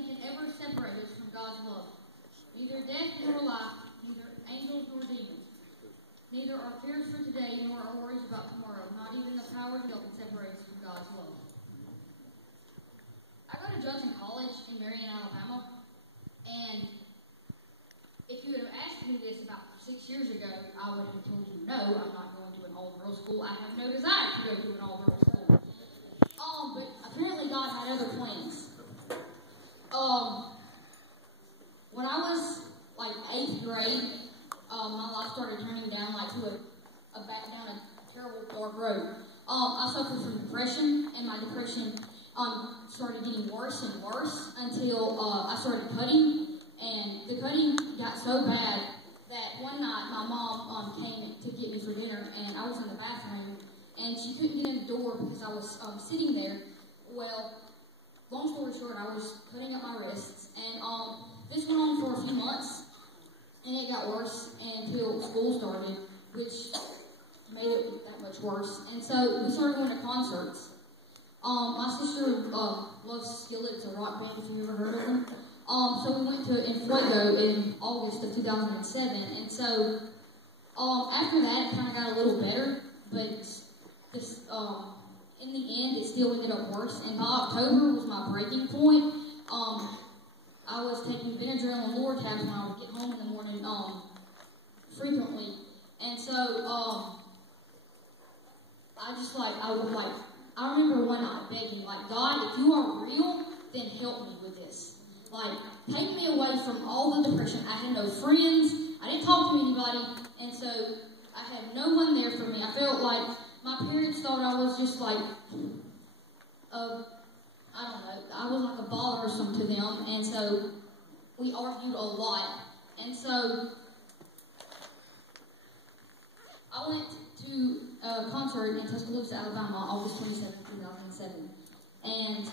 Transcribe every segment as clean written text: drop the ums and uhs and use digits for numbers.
nothing can ever separate us from God's love. Neither death nor life, neither angels nor demons. Neither our fears for today nor our worries about tomorrow. Not even the power of hell can separate us from God's love. I go to Judson College in Marion, Alabama, and if you would have asked me this about 6 years ago, I would have told you, no, I'm not going to an all-girls school. I have no desire to go to an all-girls school. But apparently God had other plans. When I was like 8th grade, my life started turning down like to down a terrible dark road. I suffered from depression, and my depression started getting worse and worse until I started cutting, and the cutting got so bad that one night my mom came to get me for dinner, and I was in the bathroom, and she couldn't get in the door because I was sitting there. Well, long story short, I was cutting up my wrists, and this went on for a few months, and it got worse until school started, which made it that much worse. And so we started going to concerts. My sister loves Skillet. It's a rock band, if you've ever heard of them. So we went to Fuego in August of 2007, and so after that, it kind of got a little better, but this, in the end, it still ended up worse. And by October was my breaking point. I was taking Benadryl and Lortabs when I would get home in the morning frequently, and so I remember one night begging, like, God, if you are real, then help me with this. Like, take me away from all the depression. I had no friends. I didn't talk to anybody. And so I had no one there for me. I felt like my parents thought I was just like, I don't know, I was like a bothersome to them. And so we argued a lot. And so I went to a concert in Tuscaloosa, Alabama, August 27, 2007. And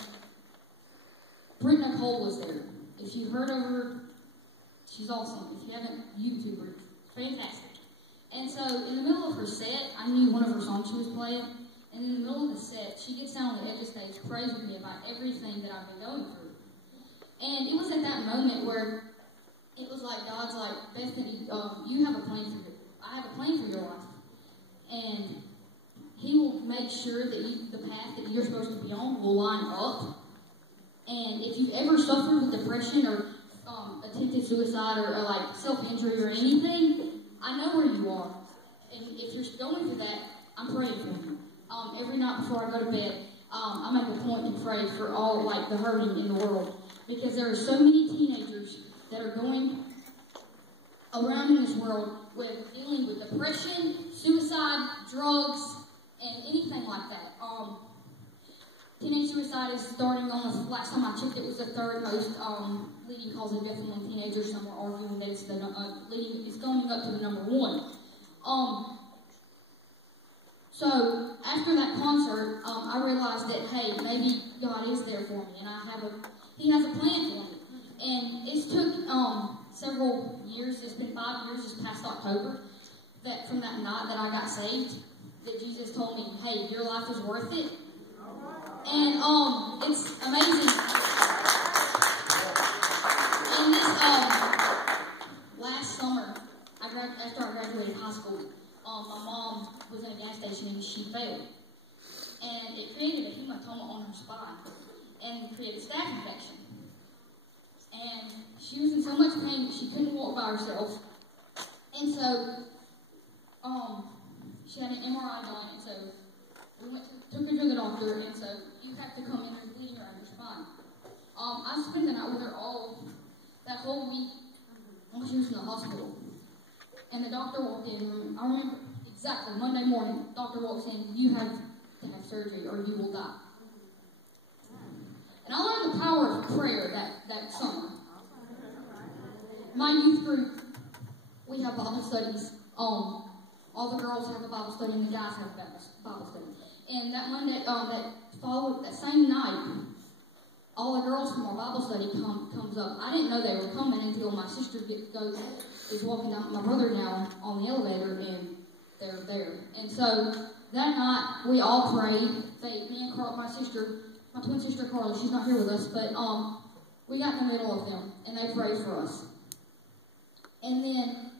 Britt Nicole was there. If you've heard of her, she's awesome. If you haven't, YouTube her. Fantastic. And so in the middle of her set, I knew one of her songs she was playing. And in the middle of the set, she gets down on the edge of the stage praising me about everything that I've been going through. And it was at that moment where it was like God's like, Bethany, you have a plan for I have a plan for your life. And He will make sure that the path that you're supposed to be on will line up. And if you've ever suffered with depression or attempted suicide or like self-injury or anything, I know where you are. And if you're going through that, I'm praying for you. Every night before I go to bed, I make a point to pray for all like the hurting in the world, because there are so many teenagers that are going around in this world with dealing with depression, suicide, drugs, and anything like that. Teenage suicide is starting on the last time I checked, it was the third most leading cause of death among teenagers. Some are arguing that it's it's going up to the number one. So after that concert, I realized that hey, maybe God is there for me, and He has a plan for me. And it's took several years. It's been 5 years this past October that from that night that I got saved, that Jesus told me, hey, your life is worth it. And it's amazing. And this last summer, after I graduated high school, my mom was in a gas station and she fell. And it created a hematoma on her spine and created staph infection. And she was in so much pain that she couldn't walk by herself. And so she had an MRI done, and so we took her to the doctor, and so you have to come in, there's bleeding around your spine. I spent the night with her that whole week while she was in the hospital. And the doctor walked in, I remember exactly, Monday morning, the doctor walks in, you have to have surgery or you will die. And I learned the power of prayer that summer. My youth group, we have Bible studies. All the girls have a Bible study and the guys have a Bible study. And that Monday, that same night, all the girls from our Bible study comes up. I didn't know they were coming until my sister is walking down with my brother now on the elevator, and they're there. And so that night we all prayed. Me and Carl, my twin sister Carla, she's not here with us, but we got in the middle of them, and they prayed for us. And then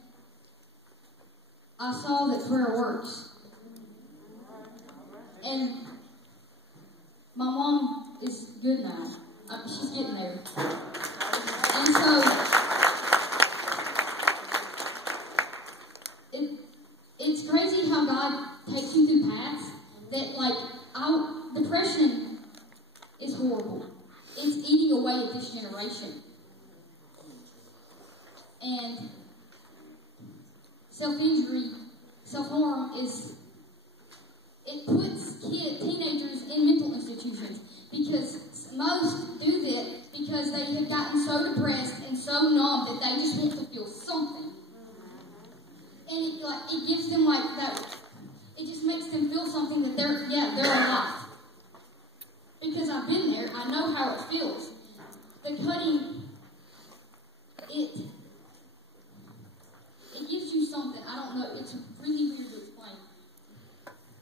I saw that prayer works. And my mom is good now. She's getting there. And so it's crazy how God takes you through paths that, like, depression is horrible. It's eating away at this generation. And self-injury, self-harm it puts teenagers in mental institutions, because most do that because they have gotten so depressed and so numb that they just want to feel something. And it gives them like that, it just makes them feel something that they're alive. Because I've been there, I know how it feels. The cutting, it gives you something. I don't know, it's really weird to explain.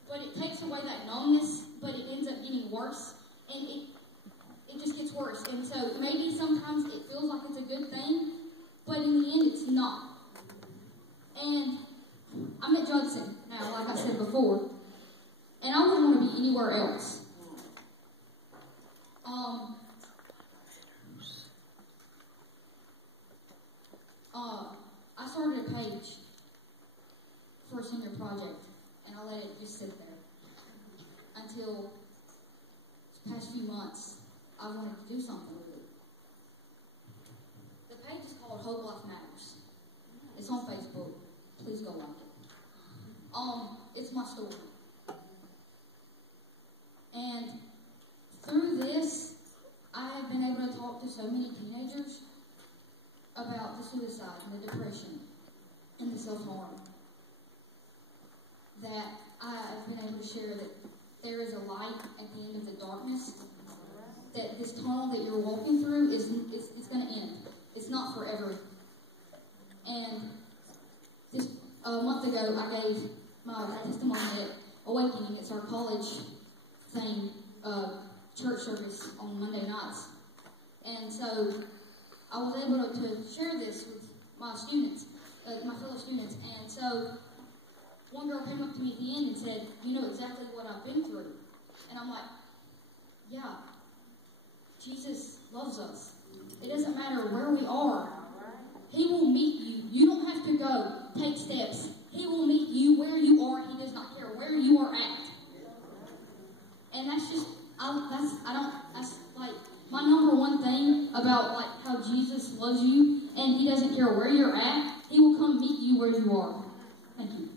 But it takes away that numbness, but it ends up getting worse, and it just gets worse. And so maybe sometimes it feels like it's a good thing, but in the end it's not. And I'm at Judson now, like I said before, and I wouldn't want to be anywhere else. I started a page for a senior project, and I let it just sit there until the past few months I wanted to do something with it. The page is called Hope Life Matters. It's on Facebook. Please go like it. It's my story. And through this, I have been able to talk to so many teenagers about the suicide and the depression and the self-harm, that I have been able to share that there is a light at the end of the darkness, that this tunnel that you're walking through it's going to end. It's not forever. And just a month ago, I gave my testimony at Awakening. It's our college thing, church service on Monday nights. And so I was able to share this with my students, my fellow students. And so one girl came up to me at the end and said, "You know exactly what I've been through." And I'm like, yeah, Jesus loves us. It doesn't matter where we are. He will meet you. You don't have to go take steps. He will meet you where you are. He does not care where you are at. And that's just, that's like my number one thing about like how Jesus loves you, and he doesn't care where you're at. He will come meet you where you are. Thank you.